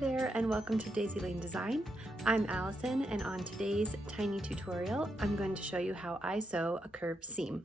there and welcome to Daisy Lane Design. I'm Allison and on today's tiny tutorial I'm going to show you how I sew a curved seam.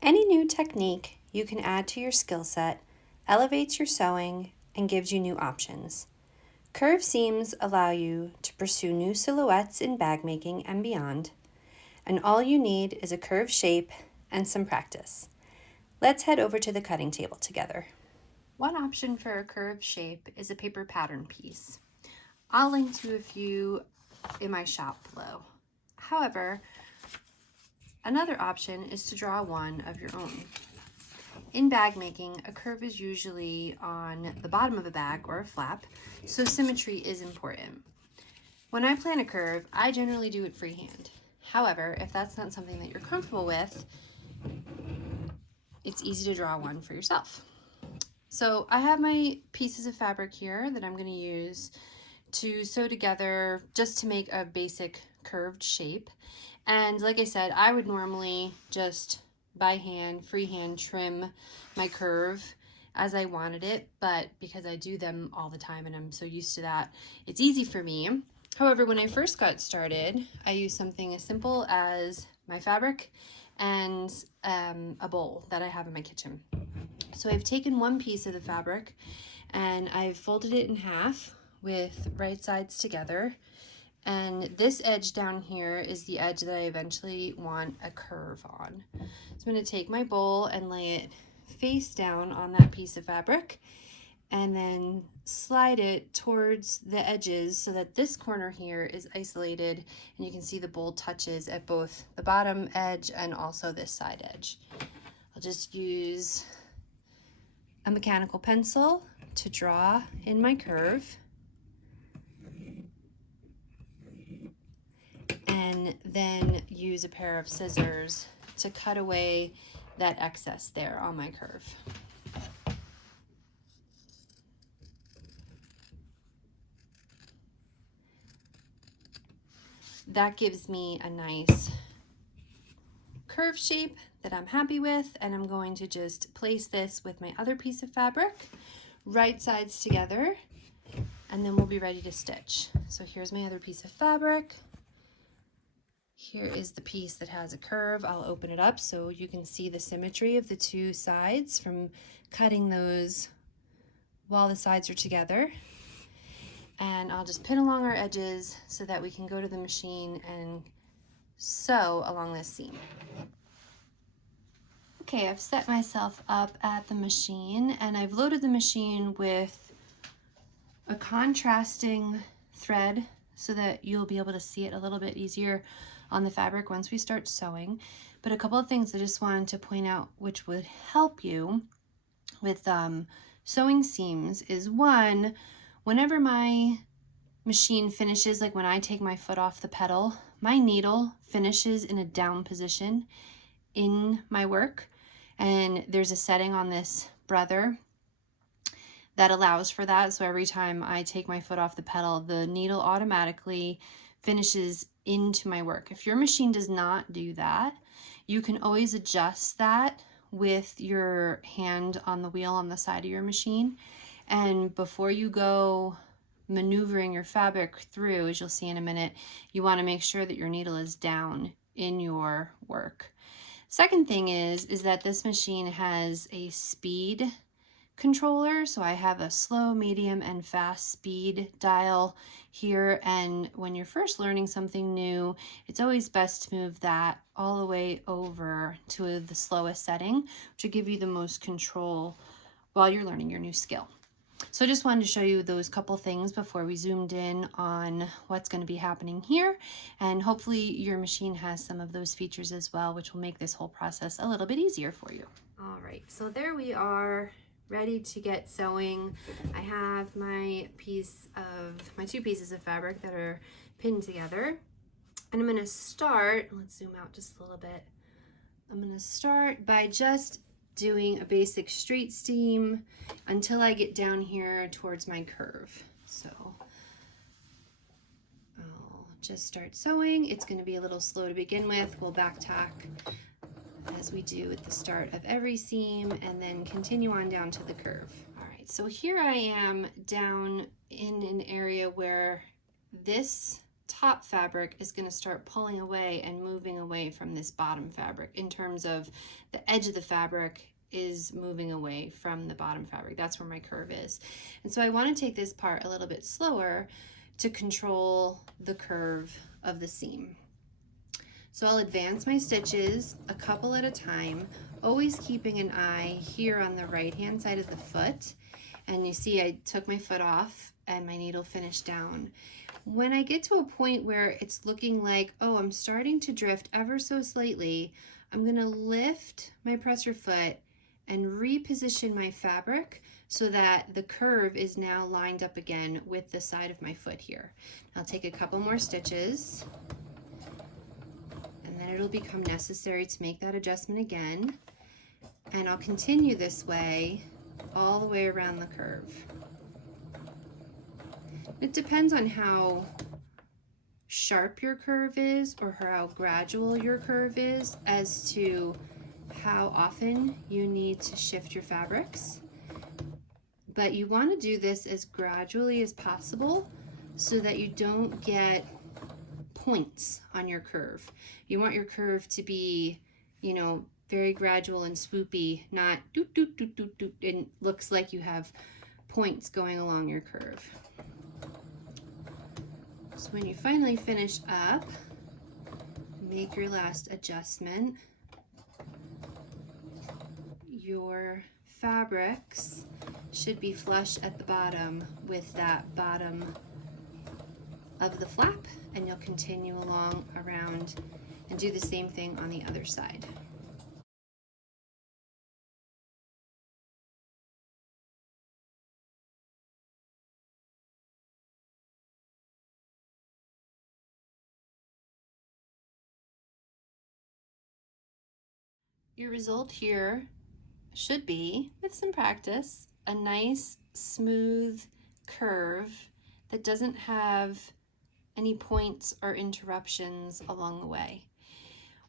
Any new technique you can add to your skill set elevates your sewing and gives you new options. Curved seams allow you to pursue new silhouettes in bag making and beyond, and all you need is a curved shape and some practice. Let's head over to the cutting table together. One option for a curved shape is a paper pattern piece. I'll link to a few in my shop below. However, another option is to draw one of your own. In bag making, a curve is usually on the bottom of a bag or a flap, so symmetry is important. When I plan a curve, I generally do it freehand. However, if that's not something that you're comfortable with, it's easy to draw one for yourself. So I have my pieces of fabric here that I'm going to use to sew together just to make a basic curved shape. And like I said, I would normally just by hand, freehand trim my curve as I wanted it, but because I do them all the time and I'm so used to that, it's easy for me. However, when I first got started, I used something as simple as my fabric and a bowl that I have in my kitchen. So I've taken one piece of the fabric and I've folded it in half with right sides together. And this edge down here is the edge that I eventually want a curve on. So I'm going to take my bowl and lay it face down on that piece of fabric and then slide it towards the edges so that this corner here is isolated and you can see the bowl touches at both the bottom edge and also this side edge. I'll just use a mechanical pencil to draw in my curve, and then use a pair of scissors to cut away that excess there on my curve. That gives me a nice curve shape that I'm happy with, and I'm going to just place this with my other piece of fabric, right sides together, and then we'll be ready to stitch. So here's my other piece of fabric. Here is the piece that has a curve. I'll open it up so you can see the symmetry of the two sides from cutting those while the sides are together. And I'll just pin along our edges so that we can go to the machine and sew along this seam. Okay, I've set myself up at the machine and I've loaded the machine with a contrasting thread so that you'll be able to see it a little bit easier on the fabric once we start sewing. But a couple of things I just wanted to point out which would help you with sewing seams is one, whenever my machine finishes, like when I take my foot off the pedal, my needle finishes in a down position in my work. And there's a setting on this brother that allows for that. So every time I take my foot off the pedal, the needle automatically finishes into my work. If your machine does not do that, you can always adjust that with your hand on the wheel on the side of your machine. And before you go maneuvering your fabric through, as you'll see in a minute, you want to make sure that your needle is down in your work. Second thing is that this machine has a speed controller. So I have a slow, medium, and fast speed dial here. And when you're first learning something new, it's always best to move that all the way over to the slowest setting, which will give you the most control while you're learning your new skill. So I just wanted to show you those couple things before we zoomed in on what's going to be happening here. And hopefully your machine has some of those features as well, which will make this whole process a little bit easier for you. All right, so there we are, ready to get sewing. I have my two pieces of fabric that are pinned together. And I'm going to start, let's zoom out just a little bit. I'm going to start by just doing a basic straight seam until I get down here towards my curve. So I'll just start sewing. It's going to be a little slow to begin with. We'll back tack as we do at the start of every seam and then continue on down to the curve. All right, right, so here I am down in an area where this top fabric is going to start pulling away and moving away from this bottom fabric in terms of the edge of the fabric is moving away from the bottom fabric. That's where my curve is. And so I want to take this part a little bit slower to control the curve of the seam. So I'll advance my stitches a couple at a time, always keeping an eye here on the right hand side of the foot. And you see I took my foot off and my needle finished down. When I get to a point where it's looking like, oh, I'm starting to drift ever so slightly, I'm gonna lift my presser foot and reposition my fabric so that the curve is now lined up again with the side of my foot here. I'll take a couple more stitches, and then it'll become necessary to make that adjustment again. And I'll continue this way all the way around the curve. It depends on how sharp your curve is or how gradual your curve is as to how often you need to shift your fabrics. But you want to do this as gradually as possible so that you don't get points on your curve. You want your curve to be, you know, very gradual and swoopy, not doot doot doot doot doot, and looks like you have points going along your curve. So when you finally finish up, make your last adjustment. Your fabrics should be flush at the bottom with that bottom of the flap, and you'll continue along around and do the same thing on the other side. Your result here should be, with some practice, a nice smooth curve that doesn't have any points or interruptions along the way.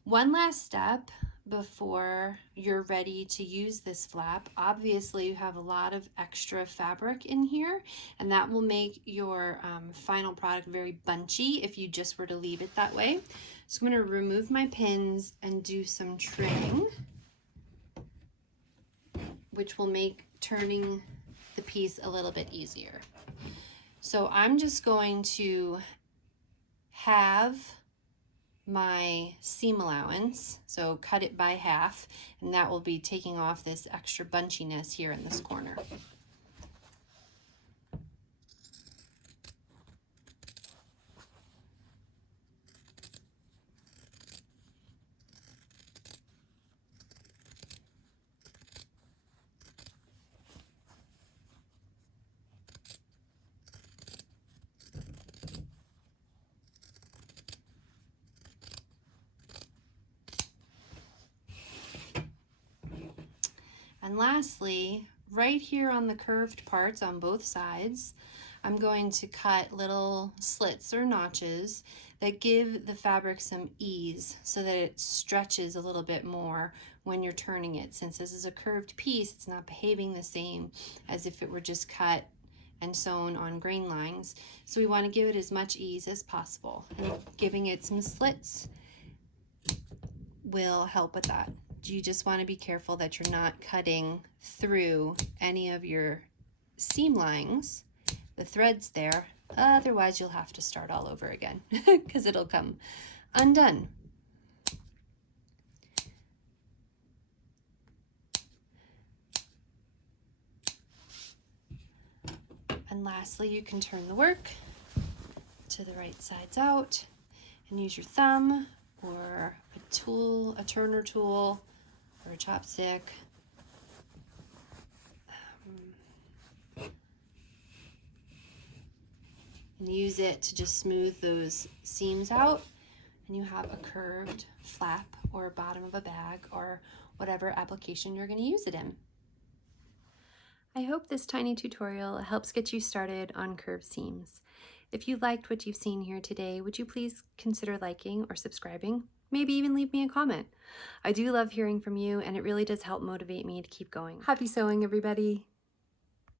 One last step before you're ready to use this flap. Obviously you have a lot of extra fabric in here, and that will make your final product very bunchy if you just were to leave it that way. So I'm going to remove my pins and do some trimming, which will make turning the piece a little bit easier. So I'm just going to have my seam allowance, so cut it by half, and that will be taking off this extra bunchiness here in this corner. And lastly, right here on the curved parts on both sides, I'm going to cut little slits or notches that give the fabric some ease so that it stretches a little bit more when you're turning it. Since this is a curved piece, it's not behaving the same as if it were just cut and sewn on grain lines. So we want to give it as much ease as possible. And giving it some slits will help with that. You just want to be careful that you're not cutting through any of your seam lines, the threads there, otherwise you'll have to start all over again because it'll come undone. And lastly, you can turn the work to the right sides out and use your thumb or a tool, a turner tool, or a chopstick. And use it to just smooth those seams out, and you have a curved flap or bottom of a bag or whatever application you're going to use it in. I hope this tiny tutorial helps get you started on curved seams. If you liked what you've seen here today, would you please consider liking or subscribing? Maybe even leave me a comment. I do love hearing from you, and it really does help motivate me to keep going. Happy sewing, everybody!